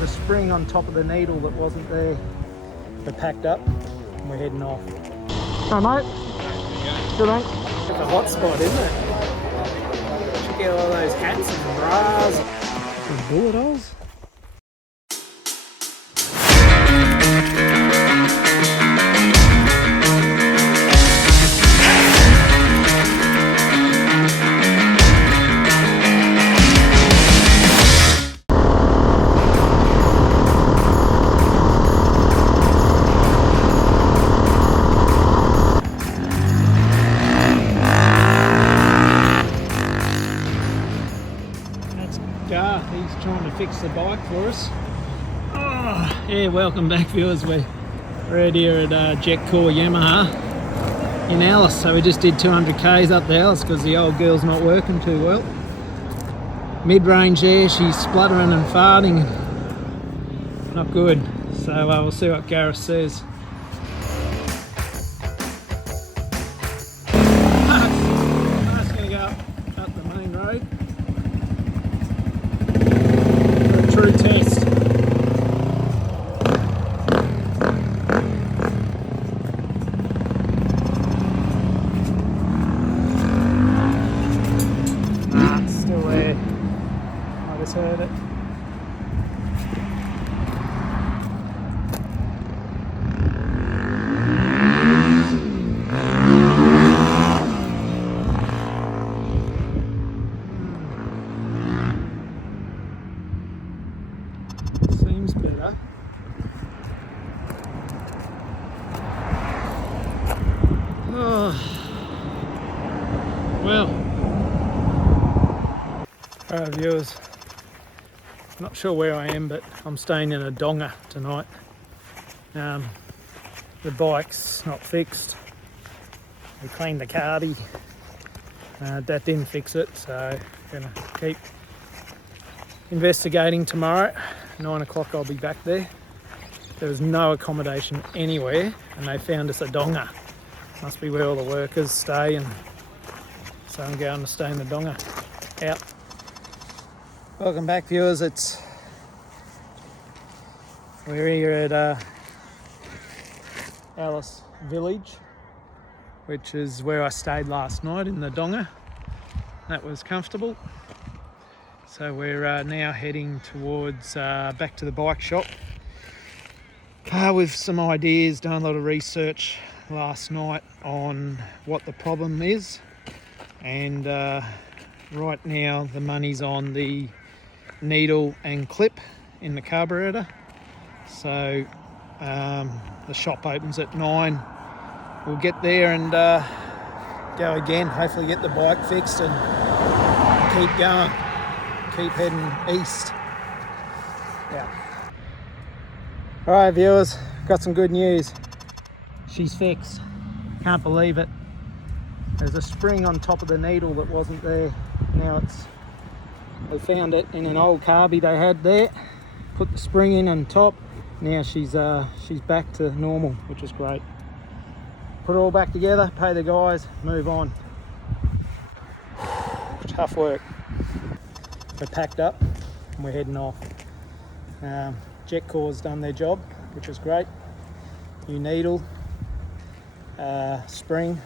There's a spring on top of the needle that wasn't there. We're packed up and we're heading off. Hi mate. Good mate. It's a hot spot, isn't it? Check out all those hats and bras. Some bullet holes. He's trying to fix the bike for us. Oh, yeah, welcome back viewers. We're right here at Jet Core Yamaha in Alice. So we just did 200 Ks up the Alice because the old girl's not working too well. Mid-range there, she's spluttering and farting. Not good. So we'll see what Gareth says. I'm just going to go up the main road. True test. It's still there. I just heard it. Seems better. Oh. Well, alright viewers, not sure where I am, but I'm staying in a donga tonight. The bike's not fixed. We cleaned the cardi. That didn't fix it, so I'm gonna keep investigating tomorrow. 9 o'clock I'll be back there. There was no accommodation anywhere and they found us a donga. Must be where all the workers stay, and so I'm going to stay in the donga. Out. Welcome back viewers. We're here at Alice Village, which is where I stayed last night in the donga. That was comfortable. So we're now heading towards back to the bike shop with some ideas. Done a lot of research last night on what the problem is, and right now the money's on the needle and clip in the carburetor. So the shop opens at 9. We'll get there and go again, hopefully get the bike fixed and keep going. Keep heading east. Yeah. Alright viewers, got some good news. She's fixed. Can't believe it. There's a spring on top of the needle that wasn't there. Now we found it in an old carby they had there. Put the spring in on top. Now she's back to normal, which is great. Put it all back together, pay the guys, move on. Tough work. We're packed up and we're heading off. Jet Core's done their job, which is great. New needle, spring,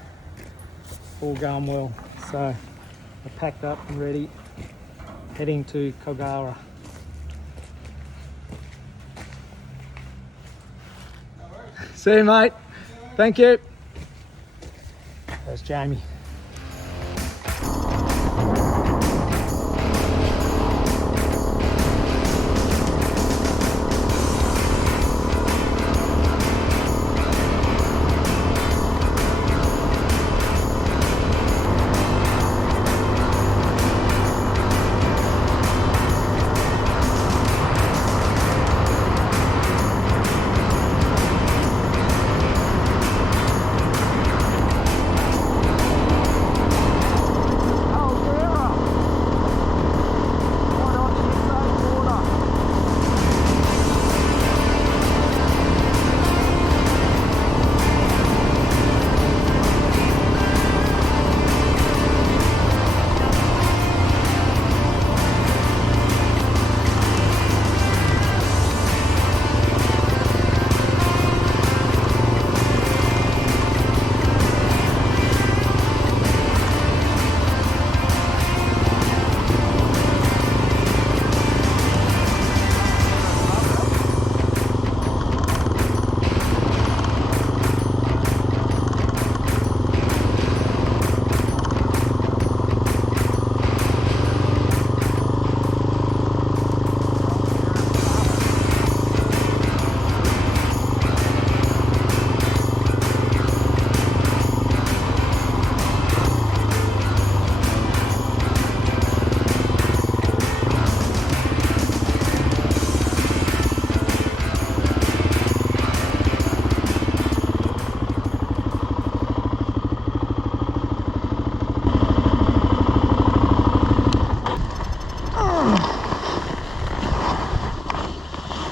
all going well. So we're packed up and ready, heading to Kogara. See you mate. Thank you. There's Jamie.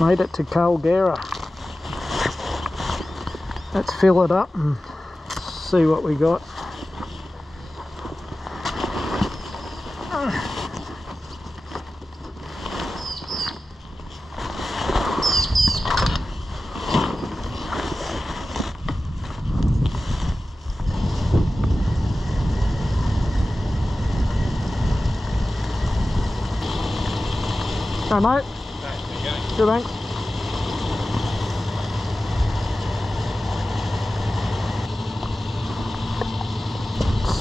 Made it to Caldera. Let's fill it up and see what we got. Hey mate. Good, thanks.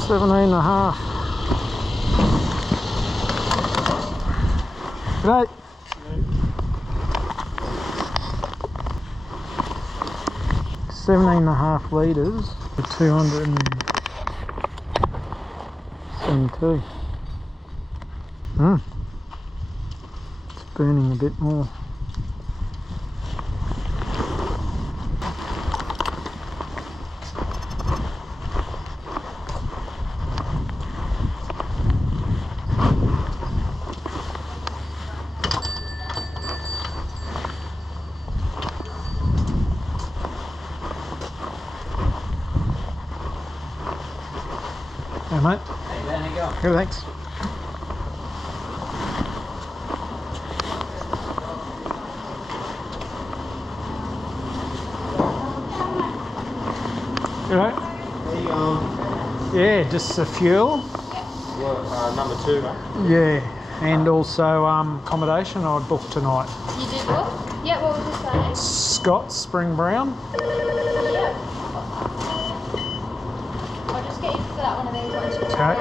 $17.5. G'day. 17.5 litres for 272. It's burning a bit more. Hey mate. Hey Ben, how you going? Good, thanks. Right. There you go. Yeah, just the fuel. Well, number 2, right? Yeah, and also accommodation I booked tonight. You did what? Yeah, what was your name? Scott Spring Brown. Yeah. I'll just get you for that one of these ones. Okay.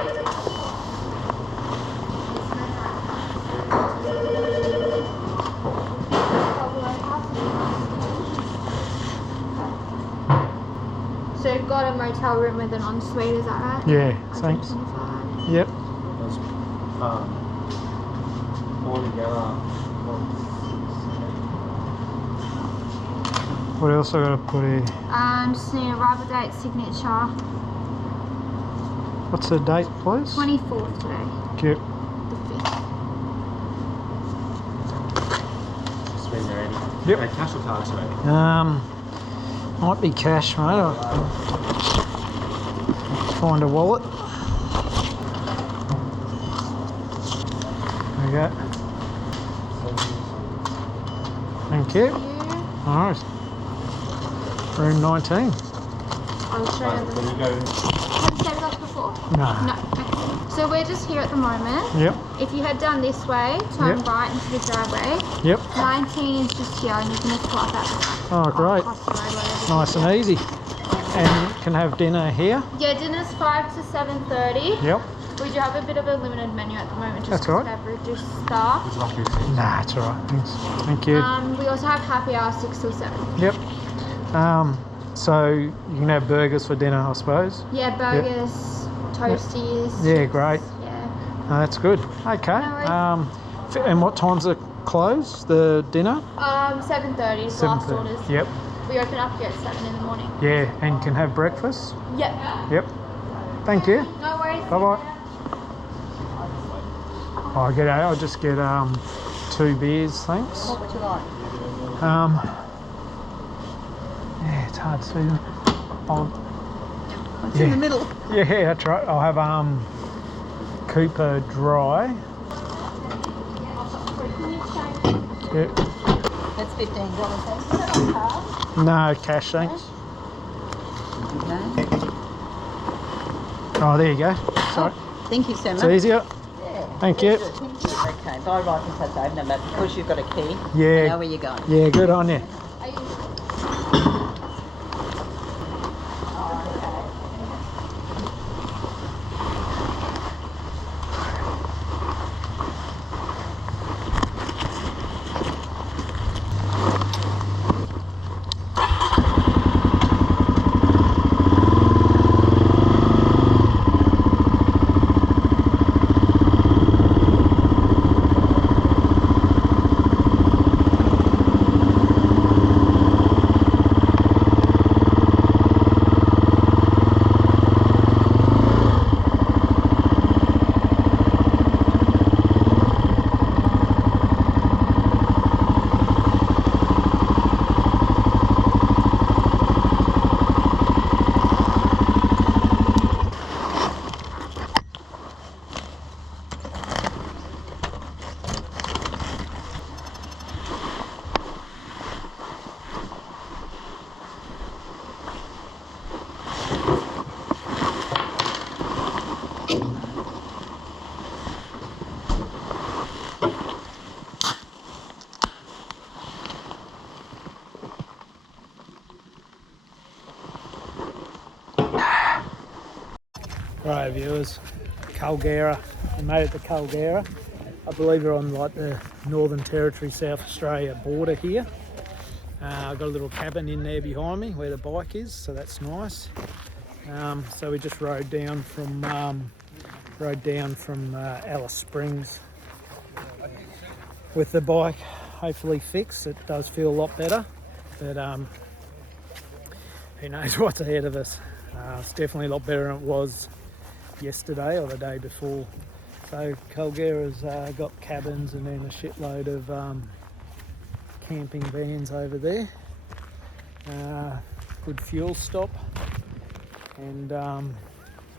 So you've got a motel room with an ensuite, is that right? Yeah, thanks. 125. Yep. Those, all together. What else I got to put here? Just need a arrival date, signature. What's the date, please? 24th today. Yep. The 5th. Spend already. Yep. Okay, cash or card today? Might be cash, mate. I'll find a wallet. There we go. Thank you. Alright. Room 19. I'll show you When the... you go, Have you stayed with us before? No. No. Okay. So we're just here at the moment. Yep. If you head down this way, turn Yep. right into the driveway. Yep. 19 is just here and you can just pull up that. Oh, great. Across the road, whatever. Nice and easy. And can have dinner here. Yeah, dinner's 5 to 7:30. Yep. We do have a bit of a limited menu at the moment, just That's all because right. they've reduced staff. would you like your receipt? Nah, it's alright. Thanks. Thank you. We also have happy hour 6 till 7. Yep. So you can have burgers for dinner, I suppose. Yeah, burgers, toasties. Yeah, great. Yeah. That's good. Okay. No worries. And what time's it close? The dinner? 7:30 is last 7:30. orders. Yep. We open up here at 7 in the morning. Yeah, and can have breakfast. Yep. Yep. Thank you. No worries. Bye bye. I'll just get 2 beers, thanks. What would you like? Yeah, it's hard to see them. It's in the middle. Yeah, that's right. I'll have Cooper Dry. Yep. That's $15. No, cash, thanks. Okay. Oh, there you go. Sorry. Thank you so It's much. easier. Yeah. Thank you. Thank you. Okay, bye right and say Dave, no matter because you've got a key. Yeah. I know where you're going. Yeah, good on you. Right, viewers, Culgara. We made it to Culgara. I believe we're on like the Northern Territory, South Australia border here. I've got a little cabin in there behind me where the bike is, so that's nice. So we just rode down from Alice Springs with the bike hopefully fixed. It does feel a lot better, but who knows what's ahead of us. It's definitely a lot better than it was yesterday or the day before. So Culgara's got cabins and then a shitload of camping vans over there. Good fuel stop and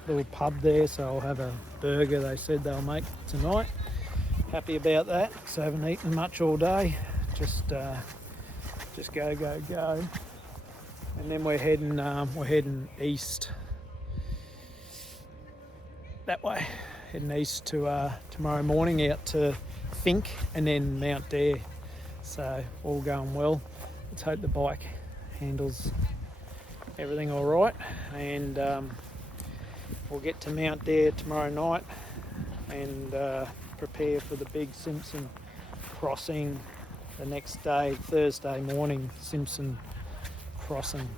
little pub there, so I'll have a burger they said they'll make tonight. Happy about that, so I haven't eaten much all day. Just go. And then we're heading east that way. Heading east to tomorrow morning out to Fink and then Mount Dare. So all going well. Let's hope the bike handles everything all right, and we'll get to Mount Dare tomorrow night and prepare for the big Simpson crossing the next day, Thursday morning, Simpson crossing.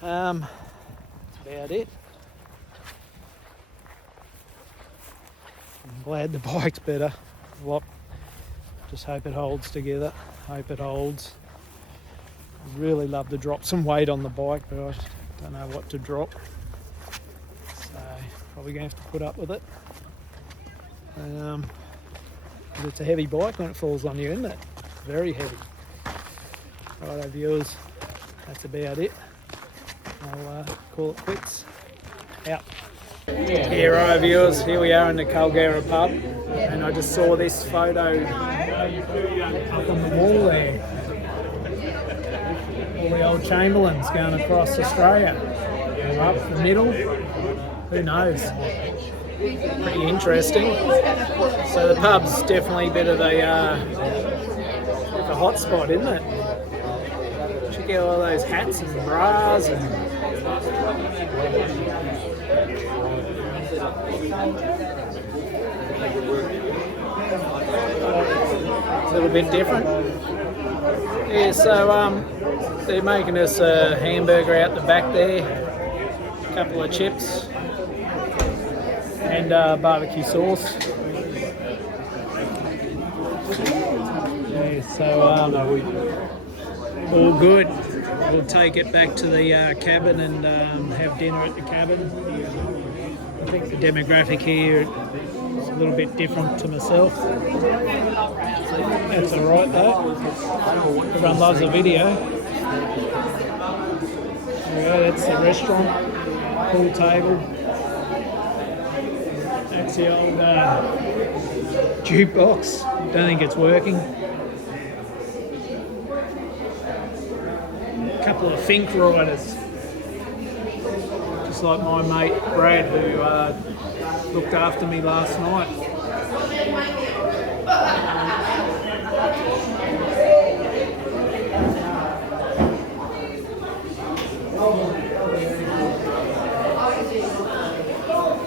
That's about it. I'm glad the bike's better. Just hope it holds together. Hope it holds. I'd really love to drop some weight on the bike, but I don't know what to drop. So probably going to have to put up with it. 'Cause it's a heavy bike when it falls on you, isn't it? Very heavy. Righto viewers, that's about it. I'll call it quits. Out. Yeah, righto viewers, here we are in the Culgara pub, and I just saw this photo up on the wall there. All the old Chamberlains going across Australia. Up the middle, who knows? Pretty interesting. So the pub's definitely a bit of a hot spot, isn't it? Check out all those hats and bras and it's a little bit different. Yeah, so they're making us a hamburger out the back there, a couple of chips and barbecue sauce. Yeah, so all good. We'll take it back to the cabin and have dinner at the cabin. I think the demographic here is a little bit different to myself. That's alright though. Everyone loves a video. There we go, that's the restaurant, pool table. That's the old jukebox. Don't think it's working. A couple of Fink riders. Just like my mate Brad, who looked after me last night.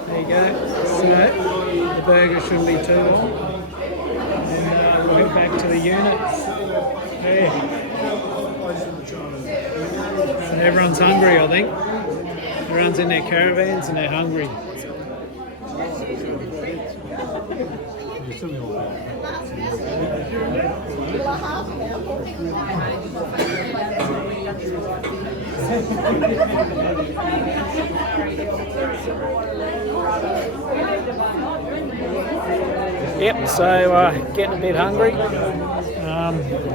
There you go. So the burger shouldn't be too long. And we'll head back to the unit. There. So everyone's hungry, I think. Everyone's in their caravans and they're hungry. Yep, so getting a bit hungry.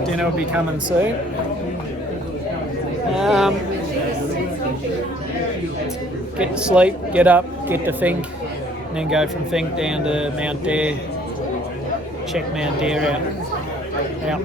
Dinner will be coming soon. Get to sleep, get up, get to Fink, and then go from Fink down to Mount Dare. Check Mount Dare out.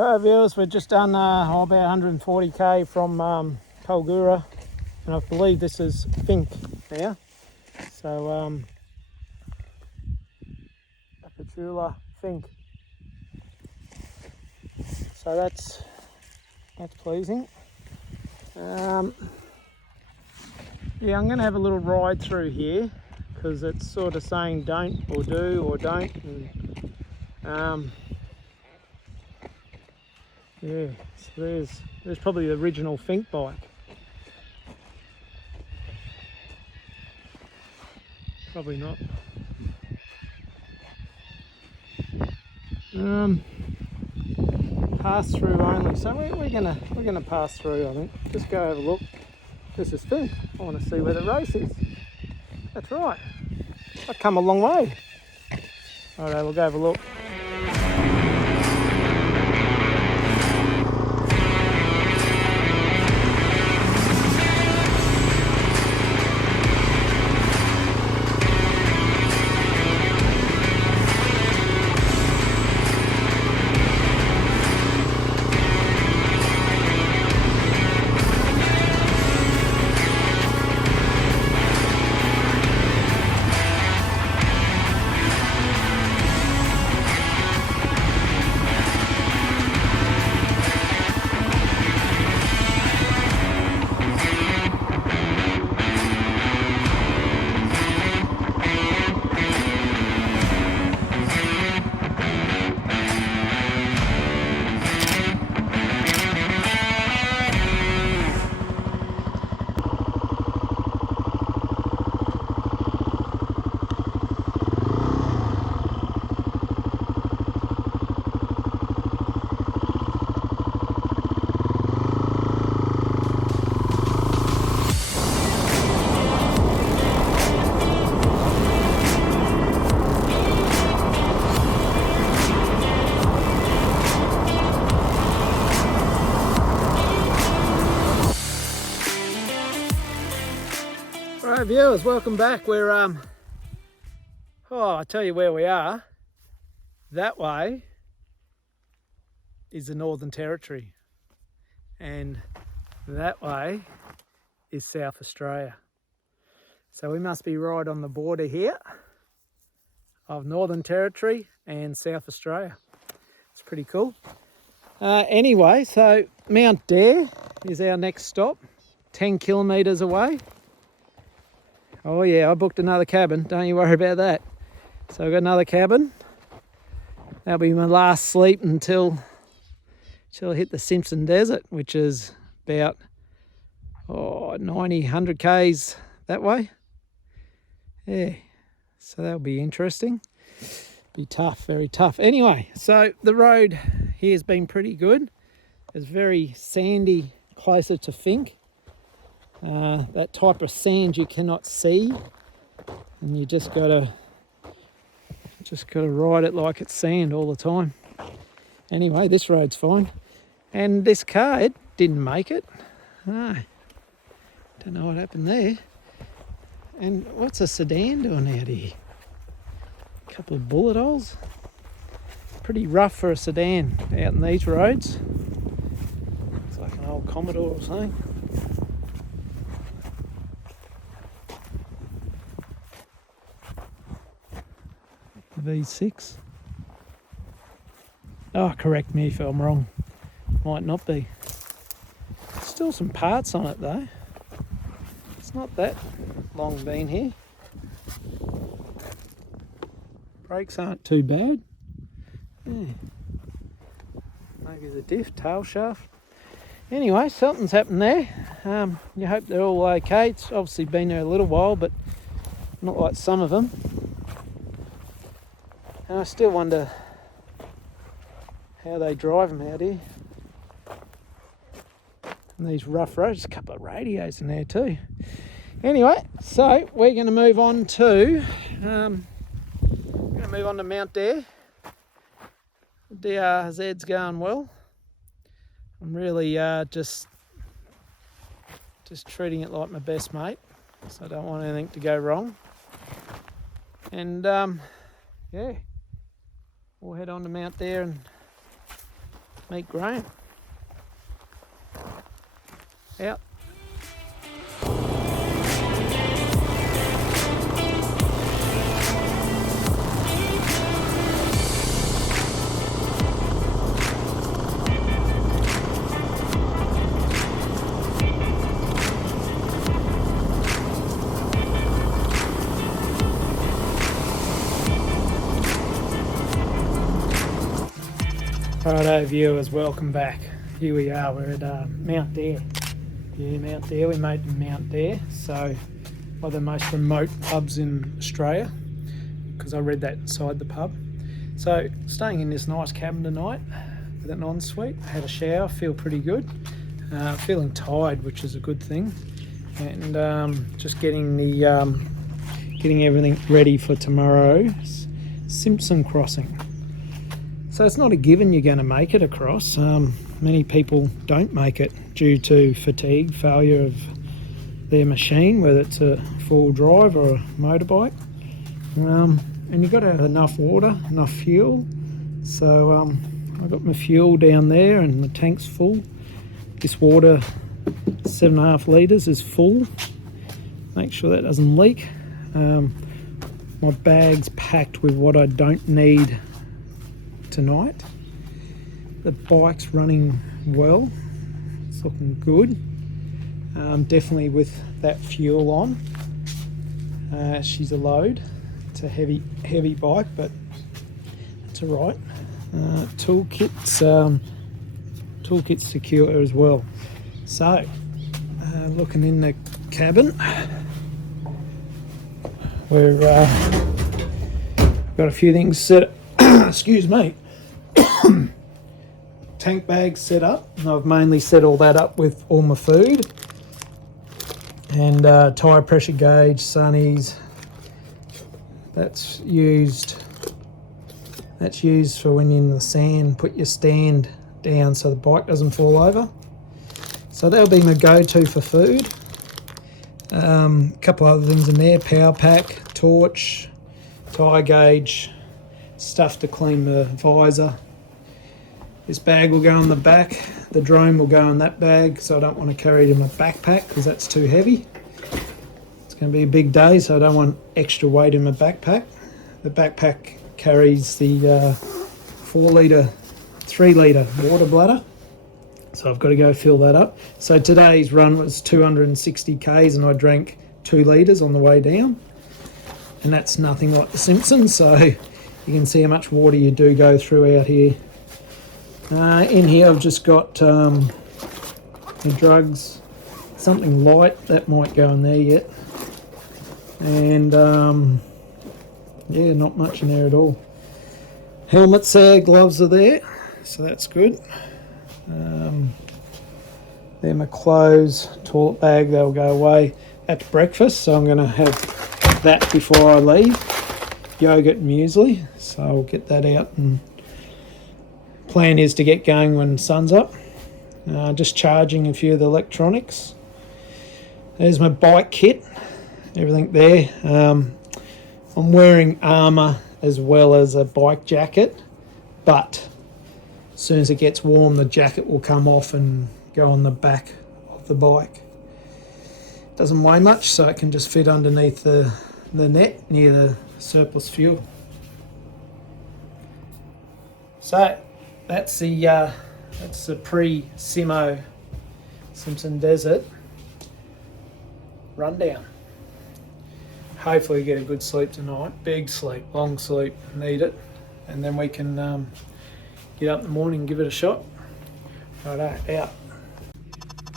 So viewers, we've just done about 140k from Palgura, and I believe this is Fink now. So Apatula Fink. So that's pleasing. Yeah, I'm going to have a little ride through here because it's sort of saying don't or do or don't. And, yeah, so there's probably the original Fink bike. Probably not. Pass through only. So we're gonna pass through. I think. Just go have a look. This is Fink. I want to see where the race is. That's right. I've come a long way. Alright, we'll go have a look. Right viewers, welcome back. We're I tell you where we are. That way is the Northern Territory and that way is South Australia. So we must be right on the border here of Northern Territory and South Australia. It's pretty cool. Anyway, so Mount Dare is our next stop, 10 kilometres away. Oh yeah, I booked another cabin, don't you worry about that. So I've got another cabin. That'll be my last sleep until I hit the Simpson Desert, which is about 90, 100 k's that way. Yeah, so that'll be interesting. Be tough, very tough. Anyway, so the road here has been pretty good. It's very sandy, closer to Fink. That type of sand you cannot see, and you just gotta ride it like it's sand all the time. Anyway, this road's fine, and this car, it didn't make it. No, don't know what happened there. And what's a sedan doing out here? A couple of bullet holes. Pretty rough for a sedan out in these roads. Looks like an old Commodore or something. V6. Oh, correct me if I'm wrong. Might not be. Still some parts on it though. It's not that long been here. Brakes aren't too bad. Yeah. Maybe the diff, tail shaft. Anyway, something's happened there. You hope they're all okay. It's obviously been there a little while, but not like some of them. And I still wonder how they drive them out here. And these rough roads, a couple of radios in there too. Anyway, so we're going to move on to Mount Dare. DRZ's going well. I'm really just treating it like my best mate, so I don't want anything to go wrong. And yeah, we'll head on to Mount Dare and Meet Graham. Out. Righto viewers, welcome back. Here we are, we're at Mount Dare. Yeah, Mount Dare, we made it to Mount Dare, so one of the most remote pubs in Australia, because I read that inside the pub. So staying in this nice cabin tonight with an ensuite, had a shower, feel pretty good. Feeling tired, which is a good thing, and just getting everything ready for tomorrow's Simpson crossing. So it's not a given you're going to make it across. Many people don't make it due to fatigue, failure of their machine, whether it's a full drive or a motorbike. And you've got to have enough water, enough fuel. So I've got my fuel down there and the tank's full. This water, 7.5 litres, is full. Make sure that doesn't leak. My bag's packed with what I don't need tonight. The bike's running well, it's looking good. Definitely with that fuel on. She's a load. It's a heavy bike, but it's alright. Toolkit's secure as well. So looking in the cabin, we're got a few things set excuse me. Tank bag set up, and I've mainly set all that up with all my food and tyre pressure gauge, sunnies. That's used for when you're in the sand, put your stand down so the bike doesn't fall over. So that'll be my go-to for food. A couple other things in there: power pack, torch, tyre gauge, stuff to clean the visor. This bag will go on the back, the drone will go in that bag, so I don't want to carry it in my backpack because that's too heavy. It's going to be a big day, so I don't want extra weight in my backpack. The backpack carries the 3 litre water bladder, so I've got to go fill that up. So today's run was 260 k's and I drank 2 litres on the way down, and that's nothing like the Simpsons, so you can see how much water you do go through out here. In here I've just got the drugs, something light that might go in there yet, and yeah, not much in there at all. Helmet's there, gloves are there, so that's good. They're my clothes, toilet bag, they'll go away at breakfast, so I'm going to have that before I leave. Yogurt and muesli, so I'll get that out, and plan is to get going when the sun's up. Just charging a few of the electronics. There's my bike kit, everything there. I'm wearing armour as well as a bike jacket, but as soon as it gets warm the jacket will come off and go on the back of the bike. Doesn't weigh much, so it can just fit underneath the net near the surplus fuel. So that's the pre-Simo Simpson Desert rundown. Hopefully get a good sleep tonight. Big sleep, long sleep, need it. And then we can get up in the morning and give it a shot. Righto, out.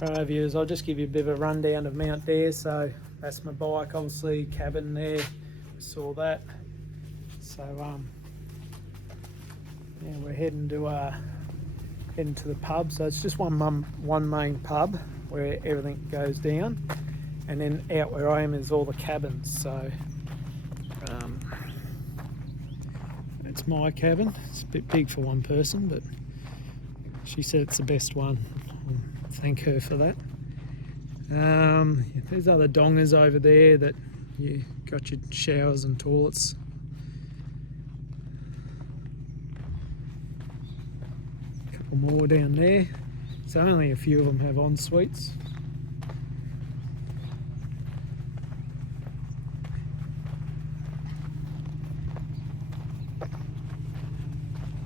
Righto viewers, I'll just give you a bit of a rundown of Mount Dare. So that's my bike, obviously, cabin there. We saw that. So yeah, we're heading to the pub. So it's just one main pub where everything goes down, and then out where I am is all the cabins. So it's my cabin. It's a bit big for one person, but she said it's the best one. I'll thank her for that. There's other dongers over there that you got your showers and toilets. couple more down there. So only a few of them have en suites.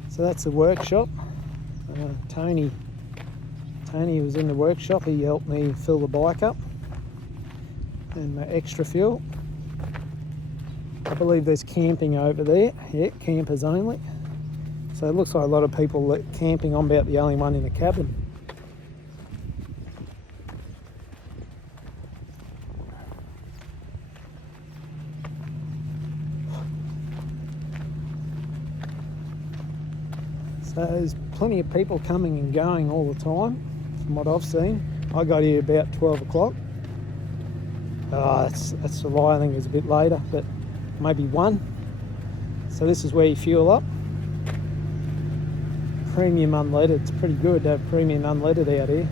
So that's the workshop. Tony was in the workshop. He helped me fill the bike up and my extra fuel. I believe there's camping over there. Yeah, campers only. So it looks like a lot of people that camping. I'm about the only one in the cabin. So there's plenty of people coming and going all the time, from what I've seen. I got here about 12 o'clock. That's why I think it's a bit later, but maybe 1. So this is where you fuel up. Premium unleaded. It's pretty good to have premium unleaded out here.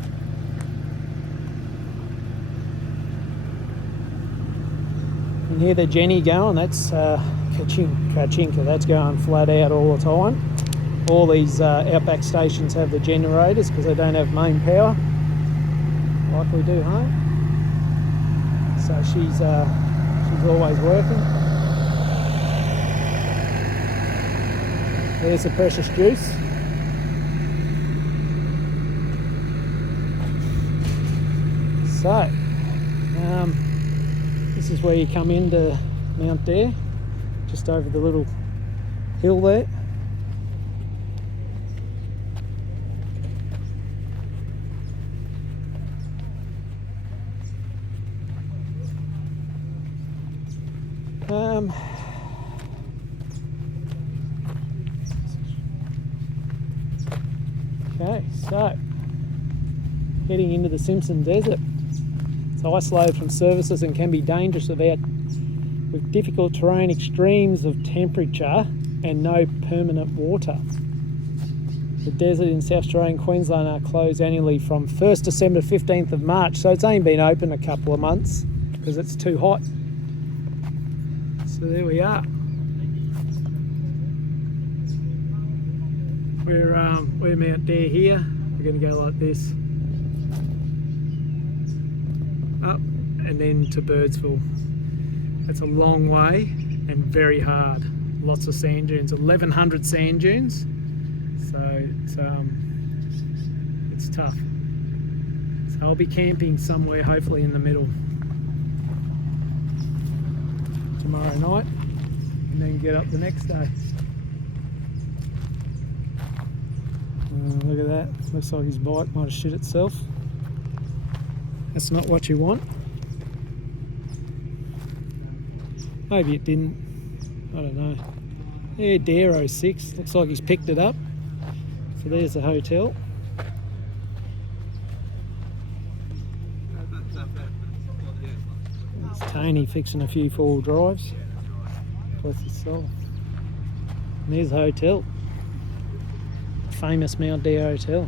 You can hear the Jenny going. That's Kachinka. That's going flat out all the time. All these outback stations have the generators because they don't have main power like we do home. So she's always working. There's the precious juice. So this is where you come into Mount Dare, just over the little hill there. Okay, so heading into the Simpson Desert. It's isolated from services and can be dangerous with difficult terrain, extremes of temperature and no permanent water. The desert in South Australia and Queensland are closed annually from 1st December to 15th of March, so it's only been open a couple of months because it's too hot. So there we are. We're Mount Dare here. We're going to go like this, up and then to Birdsville. It's a long way and very hard. Lots of sand dunes, 1,100 sand dunes. So it's tough. So I'll be camping somewhere, hopefully in the middle, tomorrow night, and then get up the next day. Look at that. Looks like his bike might have shit itself. That's not what you want. Maybe it didn't. I don't know. Yeah, Dare 06. Looks like he's picked it up. So there's the hotel. There's Tony fixing a few 4-wheel drives. Bless his soul. And there's the hotel. Famous Mount Dare Hotel.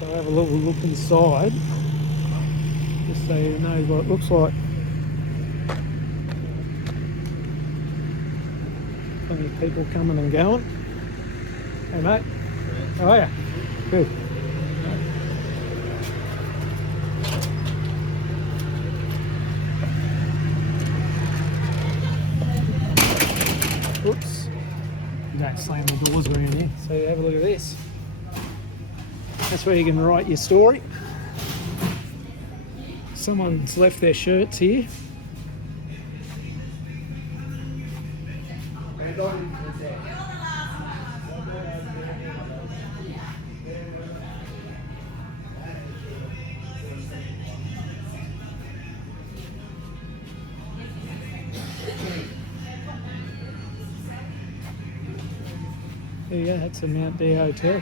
So have a little look inside, just so you know what it looks like. Plenty of people coming and going. Hey mate, how are you? Good. Oops. You don't slam the doors around here. So have a look at this. That's where you can write your story. Someone's left their shirts here. There you go, that's the Mount Dare Hotel.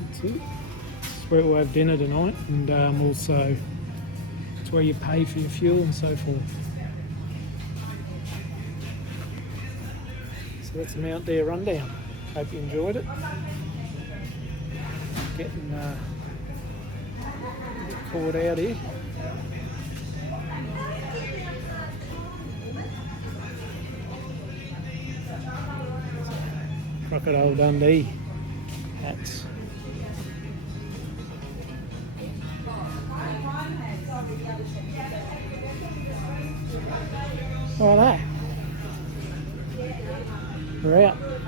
That's it. That's where we'll have dinner tonight, and also it's It's where you pay for your fuel and so forth. So that's the Mount Deer rundown. Hope you enjoyed it. Getting a bit caught out here. Crocodile Dundee hats. Righto. We're out.